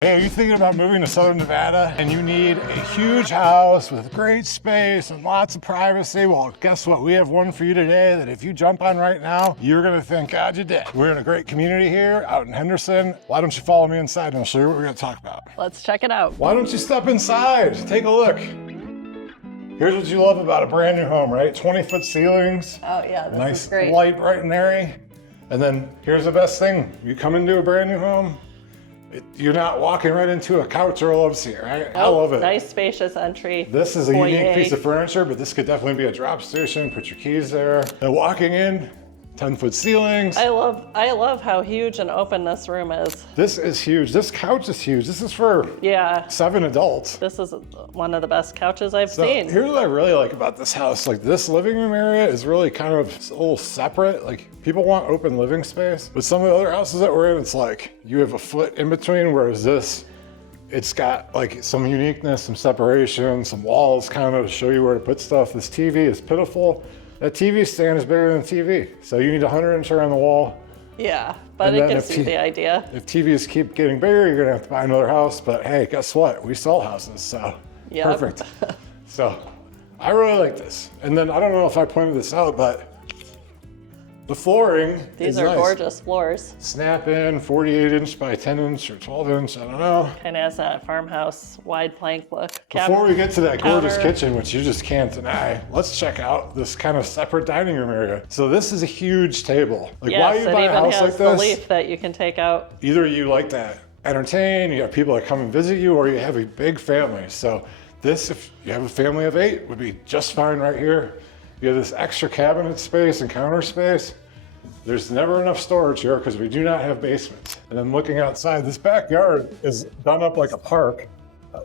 Hey, are you thinking about moving to Southern Nevada and you need a huge house with great space and lots of privacy? Well, guess what? We have one for you today that if you jump on right now, you're gonna think, God, you did. We're in a great community here out in Henderson. Why don't you follow me inside and I'll show you what we're gonna talk about. Let's check it out. Why don't you step inside? Take a look. Here's what you love about a brand new home, right? 20-foot ceilings. Oh yeah, this Nice, is great. light, bright and airy. And then here's the best thing. You come into a brand new home, you're not walking right into a couch or a love seat, right? I love it. Nice spacious entry. This is a foyer. unique piece of furniture, but this could definitely be a drop station. Put your keys there. And walking in, 10-foot ceilings. I love how huge and open this room is. This is huge. This couch is huge. This is for 7 adults. This is one of the best couches I've seen. Here's what I really like about this house. Like, this living room area is really kind of a little separate. Like, people want open living space, but some of the other houses that we're in, it's like you have a foot in between, whereas this, it's got like some uniqueness, some separation, some walls kind of show you where to put stuff. This TV is pitiful. That TV stand is bigger than the TV. So you need a 100-incher on the wall. Yeah, but it gives you the idea. If TVs keep getting bigger, you're gonna have to buy another house. But hey, guess what? We sell houses, so perfect. So I really like this. And then I don't know if I pointed this out, but the flooring These are nice. gorgeous floors. Snap in, 48-inch by 10-inch or 12-inch, I don't know. Kind of has that farmhouse wide plank look. Before we get to that gorgeous kitchen, which you just can't deny, let's check out this kind of separate dining room area. So this is a huge table. Like, yes, why you buy a house like it even has the this? leaf that you can take out. Either you like to entertain, you have people that come and visit you, or you have a big family. So this, if you have a family of 8, would be just fine right here. You have this extra cabinet space and counter space. There's never enough storage here because we do not have basements. And then looking outside, this backyard is done up like a park.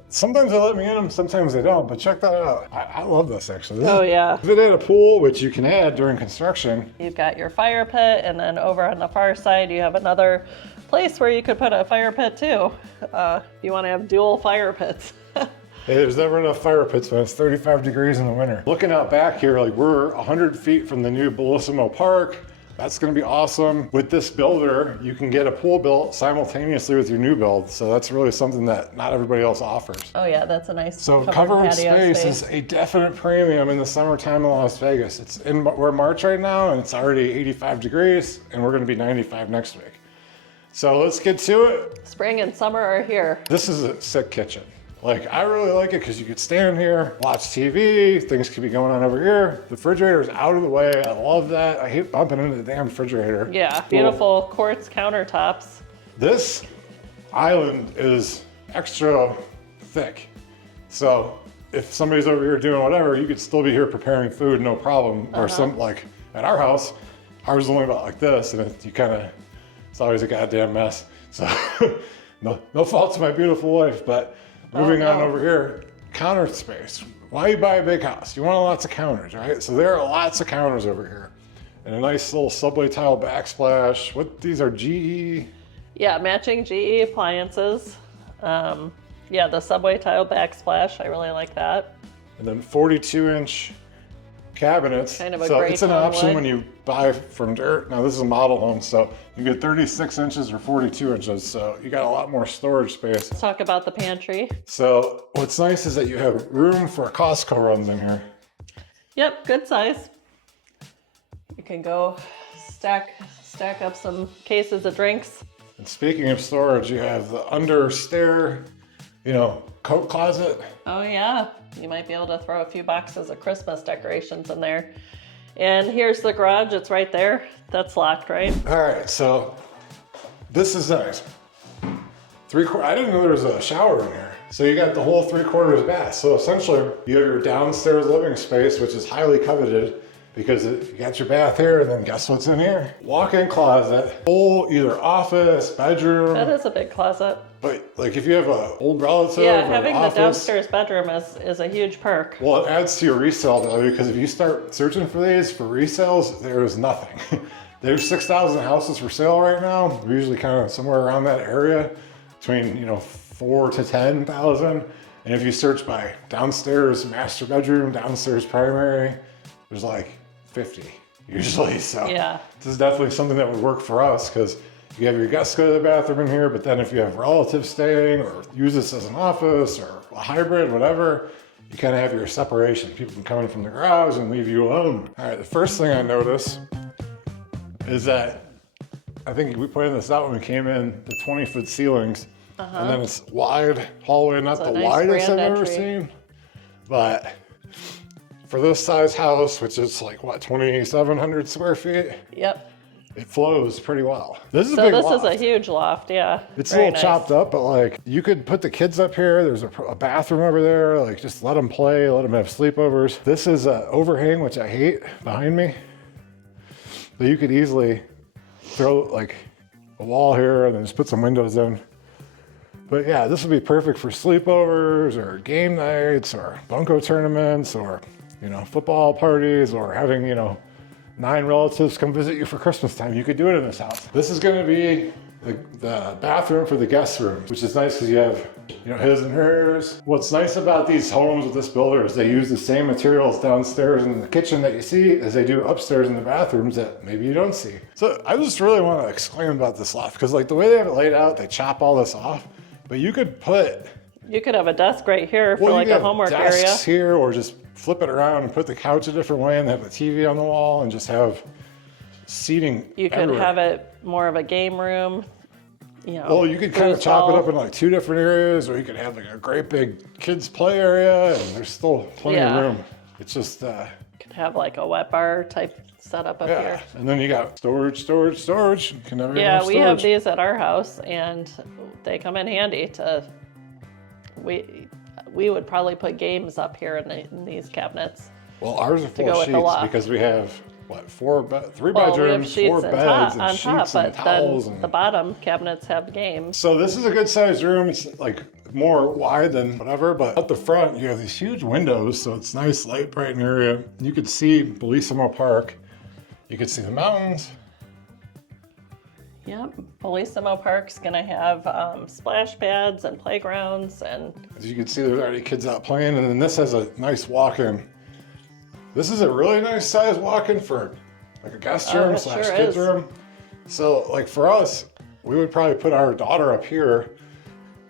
Sometimes they let me in them, sometimes they don't, but check that out. I love this actually. If it had a pool, which you can add during construction. You've got your fire pit, and then over on the far side, you have another place where you could put a fire pit too. If you want to have dual fire pits. Hey, there's never enough fire pits when it's 35 degrees in the winter. Looking out back here, like, we're 100 feet from the new Bellissimo Park. That's gonna be awesome. With this builder, you can get a pool built simultaneously with your new build. So that's really something that not everybody else offers. Oh yeah, that's a nice So covered space is a definite premium in the summertime in Las Vegas. We're March right now and it's already 85 degrees and we're gonna be 95 next week. So let's get to it. Spring and summer are here. This is a sick kitchen. Like, I really like it because you could stand here, watch TV, things could be going on over here. The refrigerator is out of the way. I love that. I hate bumping into the damn refrigerator. Yeah, beautiful quartz countertops. This island is extra thick. So if somebody's over here doing whatever, you could still be here preparing food, no problem. Or some, like at our house, ours is only about like this, and it's always a goddamn mess. So no fault to my beautiful wife, but moving on over here, counter space. Why you buy a big house? You want lots of counters, right? So there are lots of counters over here. And a nice little subway tile backsplash. These are GE? Yeah, matching GE appliances. Yeah, the subway tile backsplash, I really like that. And then 42-inch cabinets. Kind of a so great it's an option wood. when you buy from dirt. Now this is a model home, so you get 36 inches or 42 inches. So you got a lot more storage space. Let's talk about the pantry. So what's nice is that you have room for a Costco run in here. Yep, good size. You can go stack up some cases of drinks. And speaking of storage, you have the under stair, coat closet. Oh yeah, you might be able to throw a few boxes of Christmas decorations in there. And here's the garage, it's right there. That's locked, right? All right, so this is nice. I didn't know there was a shower in here. So you got the whole 3/4 bath. So essentially you have your downstairs living space, which is highly coveted because you got your bath here, and then guess what's in here? Walk-in closet, whole either office, bedroom. That is a big closet. But like if you have an old relative, Yeah, or having office, the downstairs bedroom is a huge perk. Well, it adds to your resale value because if you start searching for these for resales, there is nothing. There's 6,000 houses for sale right now. We're usually kind of somewhere around that area, between 4 to 10,000. And if you search by downstairs master bedroom, downstairs primary, there's like 50 usually. So yeah, this is definitely something that would work for us because you have your guests go to the bathroom in here, but then if you have relatives staying or use this as an office or a hybrid, whatever, you kind of have your separation. People can come in from the garage and leave you alone. All right, the first thing I notice is that I think we pointed this out when we came in, the 20-foot ceilings, and then it's wide hallway, not the nice widest I've grand ever entry. seen, but for this size house, which is like, what, 2,700 square feet? Yep. It flows pretty well. This is a So big this loft. is a huge loft, yeah. It's a Very little nice. chopped up, but like you could put the kids up here. There's a bathroom over there. Like just let them play, let them have sleepovers. This is an overhang, which I hate, behind me. But you could easily throw like a wall here and then just put some windows in. But yeah, this would be perfect for sleepovers or game nights or bunco tournaments or, you know, football parties or having, you know, 9 relatives come visit you for Christmas time. You could do it in this house. This is going to be the bathroom for the guest room, which is nice because you have, you know, his and hers. What's nice about these homes with this builder is they use the same materials downstairs in the kitchen that you see as they do upstairs in the bathrooms that maybe you don't see. So I just really want to exclaim about this loft because like the way they have it laid out, they chop all this off, but you could have a desk right here for like you a could have homework desks area. here, or just flip it around and put the couch a different way and have the TV on the wall and just have seating You could everywhere. have it more of a game room. You know, Well, you could kind of chop it foosball. up in like 2 different areas, or you could have like a great big kids play area, and there's still plenty Yeah. of room. It's just, Could have like a wet bar type setup up yeah. here. And then you got storage. You can never Yeah, enough we have storage. these at our house, and they come in handy to. We would probably put games up here in these cabinets. Well, ours are full go of with the sheets loft. because we have, what, 3 Well, we have bedrooms, sheets 4 on beds, top, and on sheets top, and but towels. then And the bottom cabinets have games. So this is a good sized room. It's like more wide than whatever, but at the front you have these huge windows, so it's nice, light, bright area. You could see Bellissimo Park. You could see the mountains. Yep, Bellissimo Park's gonna have splash pads and playgrounds, and As you can see, there's already kids out playing, and then this has a nice walk-in. This is a really nice size walk-in for like a guest room it slash sure kids is. room. So like for us, we would probably put our daughter up here,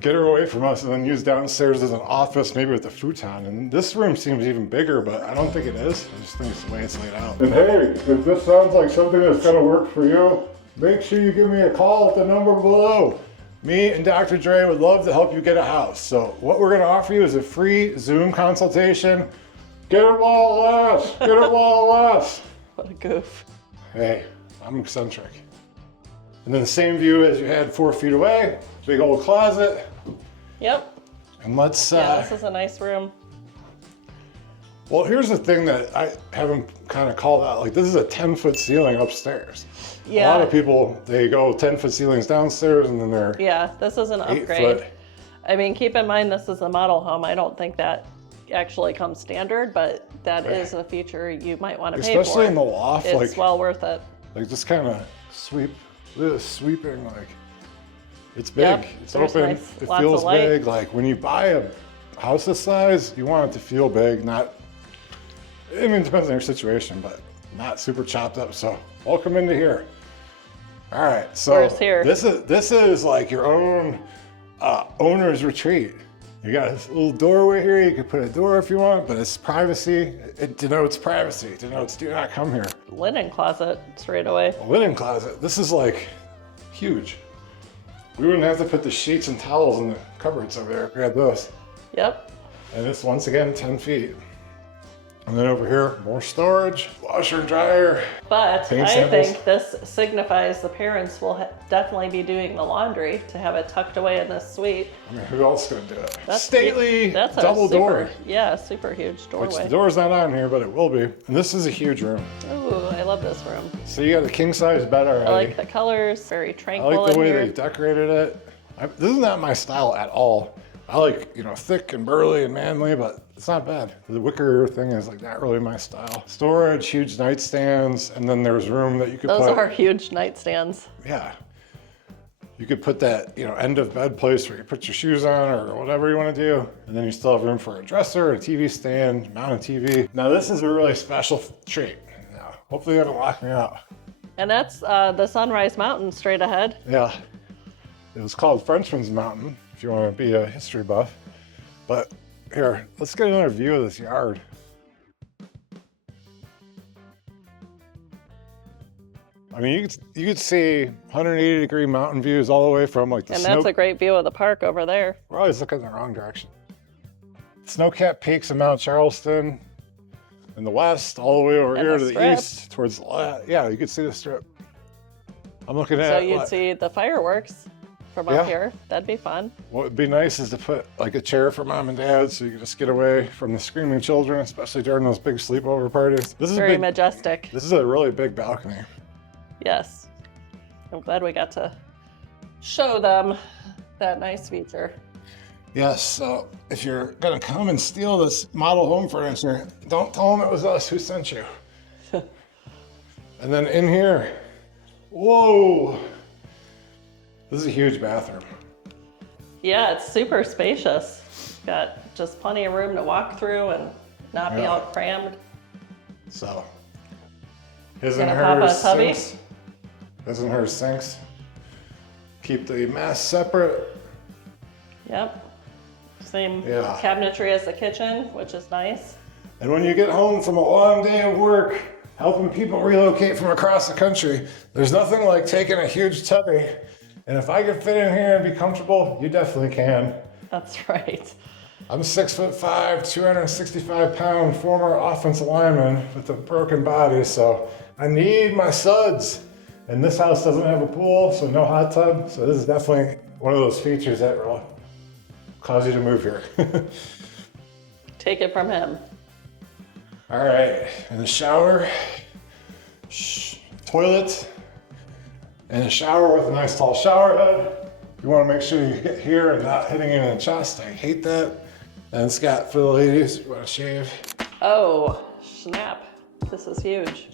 get her away from us, and then use downstairs as an office, maybe with a futon. And this room seems even bigger, but I don't think it is. I just think it's the way it's laid out. And hey, if this sounds like something that's gonna work for you, make sure you give me a call at the number below. Me and Dr. Dre would love to help you get a house. So what we're gonna offer you is a free Zoom consultation. Get it while it lasts, get it while it lasts. what a goof. Hey, I'm eccentric. And then the same view as you had 4 feet away, big old closet. Yep, And let's, yeah, this is a nice room. well, here's the thing that I haven't kind of called out. Like, this is a 10-foot ceiling upstairs. A Yeah. lot of people, they go 10-foot ceilings downstairs and then they're Yeah, this is an 8 upgrade. foot. I mean, keep in mind this is a model home. I don't think that actually comes standard, but that is a feature you might want to pay for. Especially in the loft, It's like, well worth it. just kind of sweeping, like, it's big, Yep, it's there's open, nice- it lots feels of light. big. Like, when you buy a house this size, you want it to feel big, not, I mean, it depends on your situation, but not super chopped up. So, welcome into here. All right, so Where's here? this is like your own owner's retreat. You got this little doorway here. You can put a door if you want, but it's privacy. It denotes privacy. It denotes do not come here. Linen closet straight away. A linen closet. This is like huge. We wouldn't have to put the sheets and towels in the cupboards over there if we had those. Yep. And this, once again, 10 feet. And then over here, more storage, washer and dryer. But Paint I samples. think this signifies the parents will definitely be doing the laundry to have it tucked away in this suite. I mean, who else is gonna do it? That's Stately That's a double super, door. Yeah, super huge Which doorway. the door's not on here, but it will be. And this is a huge room. Ooh, I love this room. So you got a king size bed already. I like the colors, very I tranquil like the in way here. they decorated it. This is not my style at all. I like, thick and burly and manly, but it's not bad. The wicker thing is like not really my style. Storage, huge nightstands, and then there's room that you could Those put. are huge nightstands. Yeah. You could put that, end of bed place where you put your shoes on or whatever you want to do. And then you still have room for a dresser, a TV stand, mounted TV. Now this is a really special treat. Now, hopefully you haven't locked me out. And that's the Sunrise Mountain straight ahead. Yeah. It was called Frenchman's Mountain, if you want to be a history buff. But here, let's get another view of this yard. I mean, you could see 180-degree mountain views all the way from like the And that's a great view of the park over there. We're always looking in the wrong direction. Snow-capped peaks of Mount Charleston in the west, all the way over here to the east, towards the left. Yeah, you could see the strip. I'm looking at. So you'd see the fireworks from up here. That'd be fun. What would be nice is to put like a chair for mom and dad, so you can just get away from the screaming children, especially during those big sleepover parties. This is very majestic. This is a really big balcony. Yes. I'm glad we got to show them that nice feature. Yes, so if you're gonna come and steal this model home furniture, don't tell them it was us who sent you. And then in here, whoa, this is a huge bathroom. Yeah, it's super spacious. Got just plenty of room to walk through and not be all crammed. So, his and hers sinks. His and hers sinks. Keep the mess separate. Yep. Same cabinetry as the kitchen, which is nice. And when you get home from a long day of work, helping people relocate from across the country, there's nothing like taking a huge tubby. And if I could fit in here and be comfortable, you definitely can. That's right. I'm 6'5", 265-pound former offensive lineman with a broken body, so I need my suds. And this house doesn't have a pool, so no hot tub. So this is definitely one of those features that will cause you to move here. Take it from him. All right, and the shower, toilet, and a shower with a nice tall shower head. You want to make sure you get here and not hitting it in the chest. I hate that. And it's got, for the ladies, you want to shave. Oh, snap. This is huge.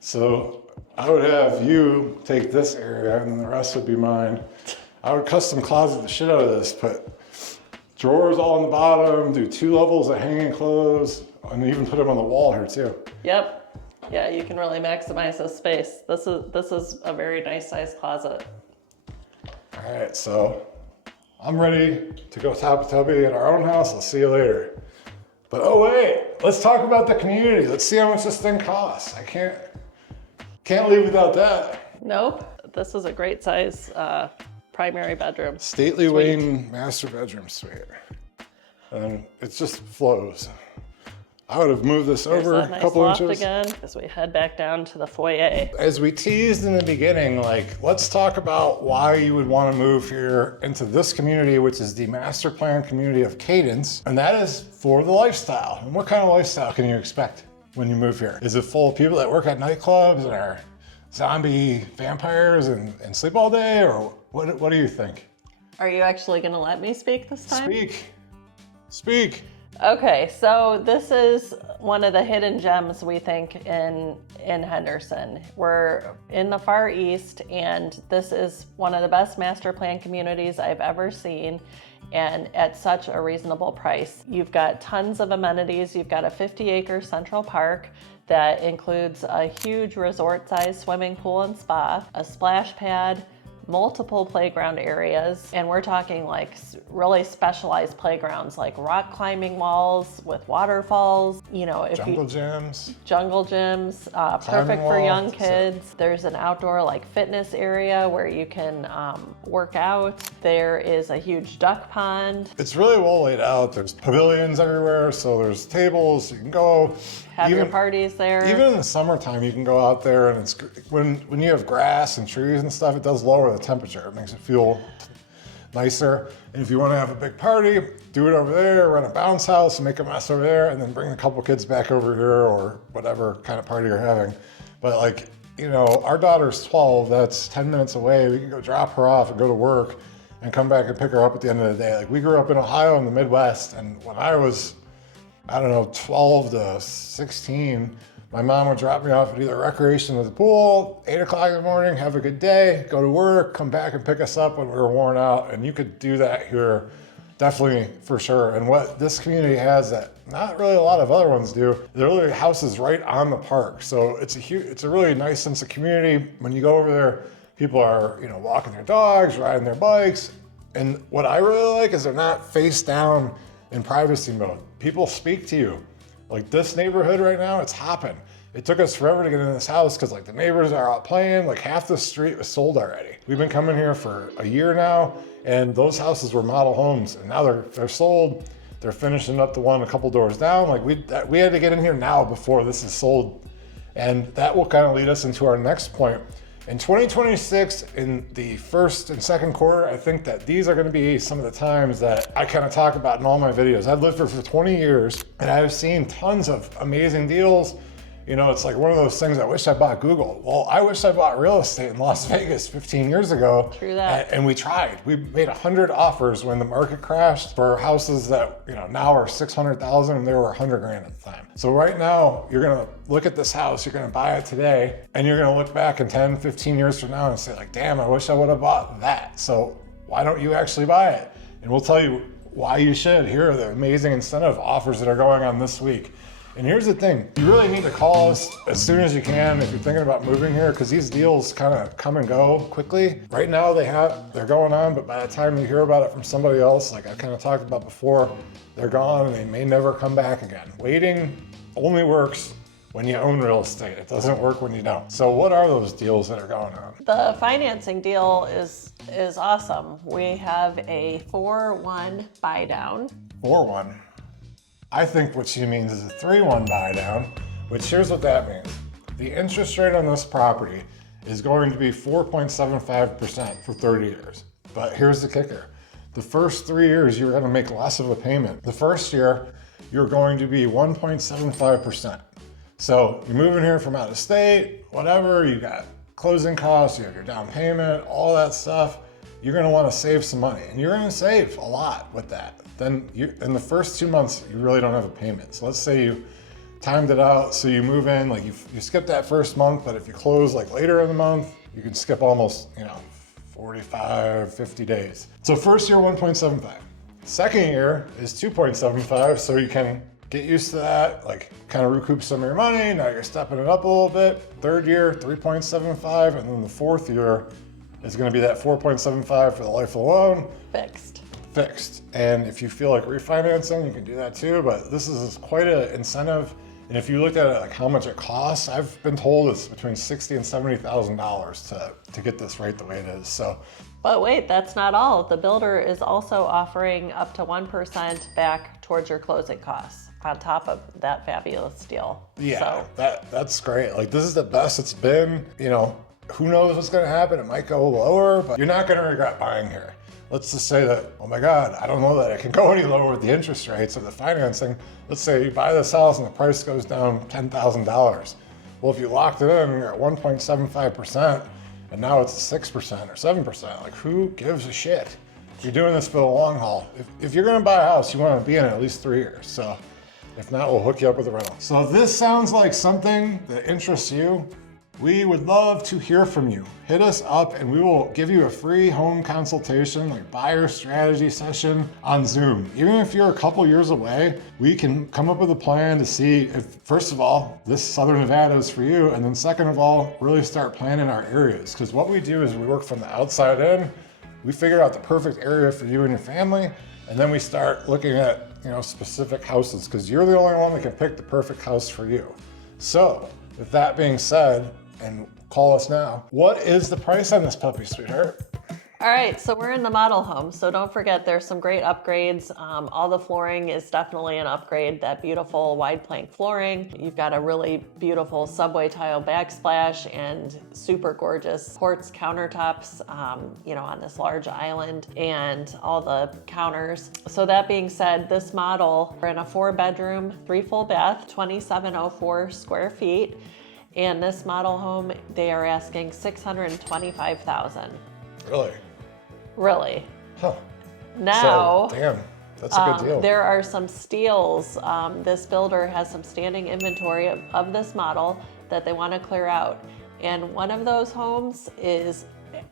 So I would have you take this area and then the rest would be mine. I would custom closet the shit out of this, put drawers all on the bottom, do 2 levels of hanging clothes, and even put them on the wall here too. Yep. Yeah, you can really maximize this space. This is a very nice sized closet. All right, so I'm ready to go topy-tubby at our own house. I'll see you later. But oh wait, let's talk about the community. Let's see how much this thing costs. I can't leave without that. Nope. This is a great size primary bedroom. Stately Wayne master bedroom suite. And it just flows. I would have moved this over a couple inches. Again, as we head back down to the foyer. As we teased in the beginning, let's talk about why you would want to move here into this community, which is the master plan community of Cadence. And that is for the lifestyle. And what kind of lifestyle can you expect when you move here? Is it full of people that work at nightclubs and are zombie vampires and sleep all day? Or what do you think? Are you actually going to let me speak this time? Speak. Okay, so this is one of the hidden gems we think in Henderson. We're in the Far East, and this is one of the best master plan communities I've ever seen, and at such a reasonable price. You've got tons of amenities. You've got a 50-acre central park that includes a huge resort-sized swimming pool and spa, a splash pad, multiple playground areas, and we're talking like really specialized playgrounds like rock climbing walls with waterfalls, Jungle gyms, perfect for young kids. There's an outdoor fitness area where you can work out. There is a huge duck pond. It's really well laid out. There's pavilions everywhere, so there's tables. You can go have your parties there. Even in the summertime, you can go out there, and it's when you have grass and trees and stuff, it does lower the temperature. It makes it feel nicer. And if you want to have a big party, do it over there, run a bounce house and make a mess over there, and then bring a couple kids back over here or whatever kind of party you're having. But our daughter's 12, that's 10 minutes away. We can go drop her off and go to work and come back and pick her up at the end of the day. We grew up in Ohio in the Midwest, and when I was 12 to 16, my mom would drop me off at either recreation or the pool, 8 o'clock in the morning, have a good day, go to work, come back and pick us up when we were worn out. And you could do that here Definitely, for sure. And what this community has that not really a lot of other ones do, there are literally houses right on the park. So it's a really nice sense of community. When you go over there, people are, walking their dogs, riding their bikes. And what I really like is they're not face down in privacy mode. People speak to you. Like this neighborhood right now, it's hopping. It took us forever to get in this house because like the neighbors are out playing, like half the street was sold already. We've been coming here for a year now, and those houses were model homes, and now they're sold. They're finishing up the one a couple doors down. Like we had to get in here now before this is sold. And that will kind of lead us into our next point. In 2026, in the first and second quarter, I think that these are going to be some of the times that I kind of talk about in all my videos. I've lived here for 20 years, and I've seen tons of amazing deals. It's like one of those things, I wish I bought Google. Well, I wish I bought real estate in Las Vegas 15 years ago. True that. And we tried. We made 100 offers when the market crashed for houses that, now are 600,000 and they were 100 grand at the time. So right now, you're gonna look at this house, you're gonna buy it today, and you're gonna look back in 10, 15 years from now and say like, damn, I wish I would have bought that. So why don't you actually buy it? And we'll tell you why you should. Here are the amazing incentive offers that are going on this week. And here's the thing, you really need to call us as soon as you can if you're thinking about moving here, because these deals kind of come and go quickly. Right now they're going on, but by the time you hear about it from somebody else, like I kind of talked about before, they're gone and they may never come back again. Waiting only works when you own real estate. It doesn't work when you don't. So what are those deals that are going on? The financing deal is awesome. We have a 4-1 buy down. 4-1. I think what she means is a 3-1 buy down, which here's what that means. The interest rate on this property is going to be 4.75% for 30 years. But here's the kicker. The first 3 years, you're gonna make less of a payment. The first year, you're going to be 1.75%. So you're moving here from out of state, whatever, you got closing costs, you have your down payment, all that stuff. You're gonna wanna save some money, and you're gonna save a lot with that. Then in the first 2 months, you really don't have a payment. So let's say you timed it out, so you move in, like you skip that first month, but if you close like later in the month, you can skip almost, 45, 50 days. So first year, 1.75. Second year is 2.75, so you can get used to that, like kind of recoup some of your money. Now you're stepping it up a little bit. Third year, 3.75, and then the fourth year is gonna be that 4.75 for the life of the loan. Fixed. And if you feel like refinancing, you can do that too, but this is quite an incentive. And if you look at it, like how much it costs, I've been told it's between $60,000 and $70,000 to get this right the way it is. So, but wait, that's not all. The builder is also offering up to 1% back towards your closing costs on top of that fabulous deal. Yeah, so that's great. Like this is the best it's been. Who knows what's gonna happen? It might go lower, but you're not gonna regret buying here. Let's just say that, oh my God, I don't know that it can go any lower with the interest rates or the financing. Let's say you buy this house and the price goes down $10,000. Well, if you locked it in, you're at 1.75%, and now it's 6% or 7%. Like, who gives a shit? You're doing this for the long haul. If you're gonna buy a house, you wanna be in it at least 3 years. So if not, we'll hook you up with a rental. So if this sounds like something that interests you, we would love to hear from you. Hit us up and we will give you a free home consultation, like buyer strategy session on Zoom. Even if you're a couple years away, we can come up with a plan to see if, first of all, this Southern Nevada is for you, and then second of all, really start planning our areas. Because what we do is we work from the outside in, we figure out the perfect area for you and your family, and then we start looking at specific houses, because you're the only one that can pick the perfect house for you. So with that being said, and call us now. What is the price on this puppy, sweetheart? All right, so we're in the model home. So don't forget, there's some great upgrades. All the flooring is definitely an upgrade. That beautiful wide plank flooring. You've got a really beautiful subway tile backsplash and super gorgeous quartz countertops, on this large island, and all the counters. So that being said, this model, we're in a 4-bedroom, 3 full bath, 2,704 square feet. And this model home, they are asking $625,000. Really? Huh. Now, so, damn, that's a good deal. There are some steals. This builder has some standing inventory of this model that they want to clear out. And one of those homes is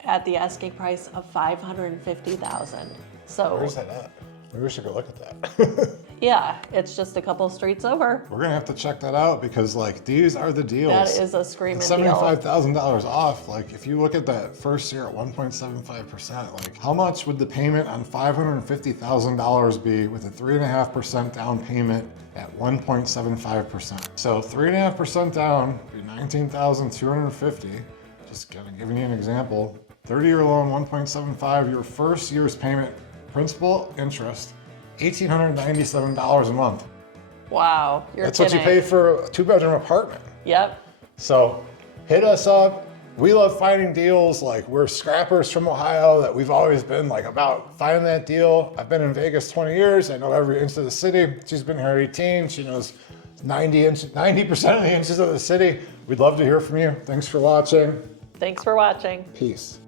at the asking price of $550,000. So where's that at? Maybe we should go look at that. Yeah, it's just a couple streets over. We're gonna have to check that out because like these are the deals. That is a screaming deal. $75,000 off. Like if you look at that first year at 1.75%, like how much would the payment on $550,000 be with a 3.5% down payment at 1.75%? So 3.5% down, be 19,250. Just kind of giving you an example. 30-year loan, 1.75. Your first year's payment, principal, interest, $1,897 a month. Wow, you're That's kidding. what you pay for a 2-bedroom apartment. Yep. So hit us up. We love finding deals. Like we're scrappers from Ohio that we've always been like about finding that deal. I've been in Vegas 20 years. I know every inch of the city. She's been here 18. She knows 90% of the inches of the city. We'd love to hear from you. Thanks for watching. Thanks for watching. Peace.